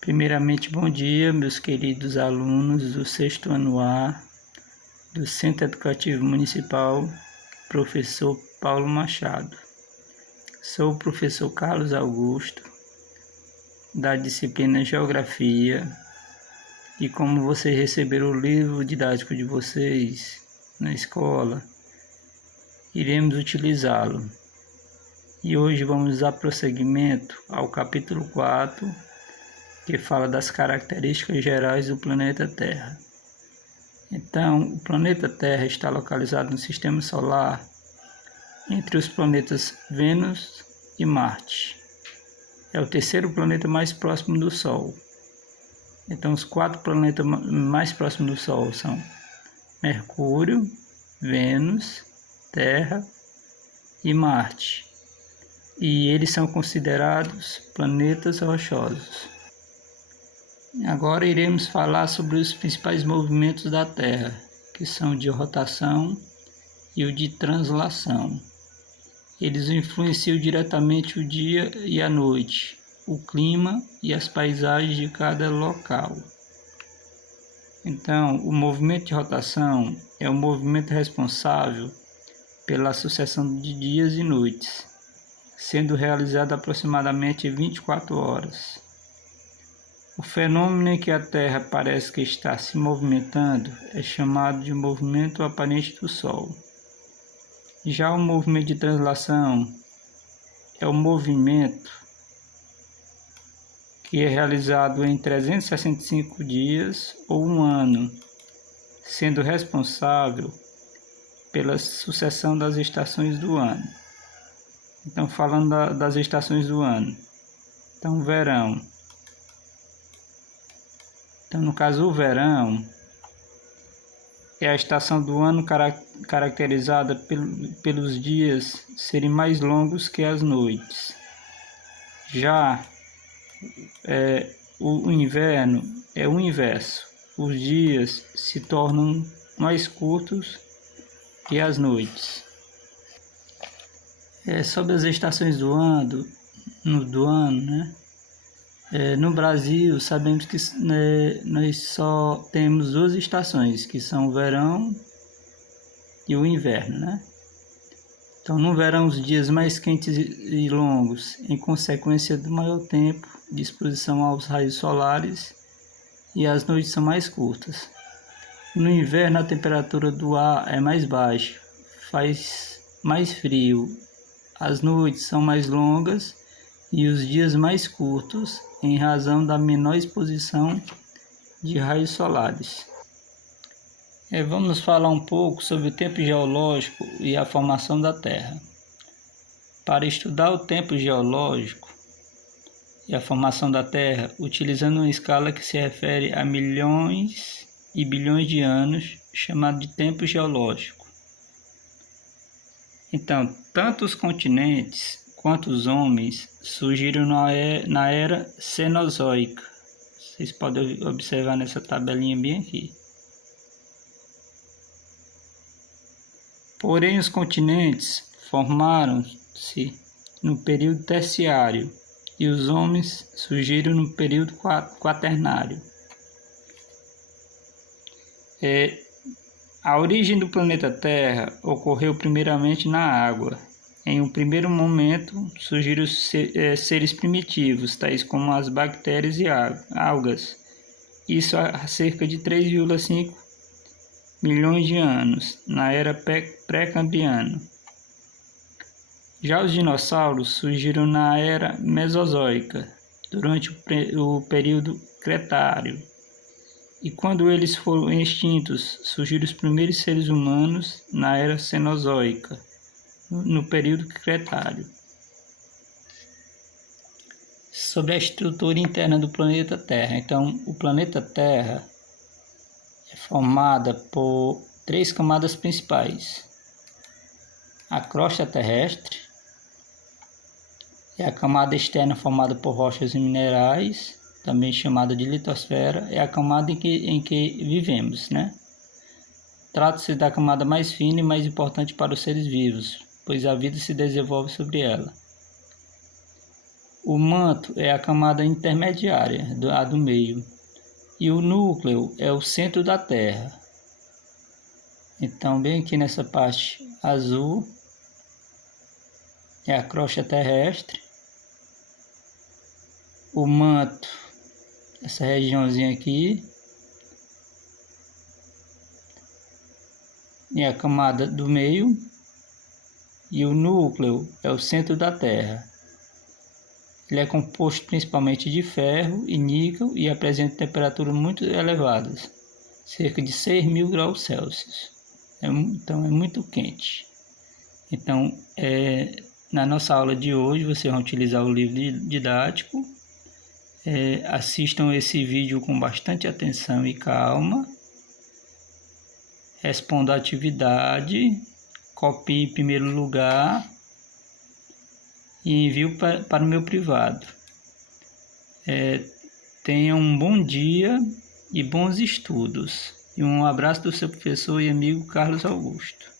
Primeiramente, bom dia, meus queridos alunos do sexto ano A do Centro Educativo Municipal, professor Paulo Machado. Sou o professor Carlos Augusto, da disciplina Geografia, e como vocês receberam o livro didático de vocês na escola, iremos utilizá-lo. E hoje vamos dar prosseguimento ao capítulo 4, que fala das características gerais do planeta Terra. Então, o planeta Terra está localizado no Sistema Solar entre os planetas Vênus e Marte. É o terceiro planeta mais próximo do Sol. Então, os 4 planetas mais próximos do Sol são Mercúrio, Vênus, Terra e Marte. E eles são considerados planetas rochosos. Agora iremos falar sobre os principais movimentos da Terra, que são o de rotação e o de translação. Eles influenciam diretamente o dia e a noite, o clima e as paisagens de cada local. Então, o movimento de rotação é o movimento responsável pela sucessão de dias e noites, sendo realizado aproximadamente 24 horas. O fenômeno em que a Terra parece que está se movimentando é chamado de movimento aparente do Sol. Já o movimento de translação é o movimento que é realizado em 365 dias ou um ano, sendo responsável pela sucessão das estações do ano. Então, falando das estações do ano. Então, verão. Então, no caso, o verão é a estação do ano caracterizada pelos dias serem mais longos que as noites. Já o inverno é o inverso. Os dias se tornam mais curtos que as noites. Sobre as estações do ano, né? No Brasil, sabemos que nós só temos 2 estações, que são o verão e o inverno, né? Então, no verão, os dias mais quentes e longos, em consequência do maior tempo de exposição aos raios solares, e as noites são mais curtas. No inverno, a temperatura do ar é mais baixa, faz mais frio, as noites são mais longas e os dias mais curtos, em razão da menor exposição de raios solares. Vamos falar um pouco sobre o tempo geológico e a formação da Terra. Para estudar o tempo geológico e a formação da Terra, utilizando uma escala que se refere a milhões e bilhões de anos, chamado de tempo geológico. Então, tanto os continentes quanto os homens surgiram na era Cenozoica. Vocês podem observar nessa tabelinha bem aqui. Porém, os continentes formaram-se no período terciário e os homens surgiram no período quaternário. A origem do planeta Terra ocorreu primeiramente na água. Em um primeiro momento, surgiram seres primitivos, tais como as bactérias e algas. Isso há cerca de 3,5 milhões de anos, na era pré-cambriana. Já os dinossauros surgiram na era Mesozoica, durante o período Cretário. E quando eles foram extintos, surgiram os primeiros seres humanos na era Cenozoica, no período Cretário. Sobre a estrutura interna do planeta Terra. Então, o planeta Terra é formada por 3 camadas principais. A crosta terrestre é a camada externa formada por rochas e minerais, também chamada de litosfera, é a camada em que vivemos, né? Trata-se da camada mais fina e mais importante para os seres vivos, pois a vida se desenvolve sobre ela. O manto é a camada intermediária, a do meio. E o núcleo é o centro da Terra. Então, bem aqui nessa parte azul é a crosta terrestre. O manto, essa regiãozinha aqui, é a camada do meio. E o núcleo é o centro da Terra. Ele é composto principalmente de ferro e níquel e apresenta temperaturas muito elevadas, cerca de 6.000 graus Celsius. Então é muito quente. Então, na nossa aula de hoje, vocês vão utilizar o livro didático. Assistam esse vídeo com bastante atenção e calma. Responda a atividade, copie em primeiro lugar e envio para o meu privado. Tenha um bom dia e bons estudos. E um abraço do seu professor e amigo Carlos Augusto.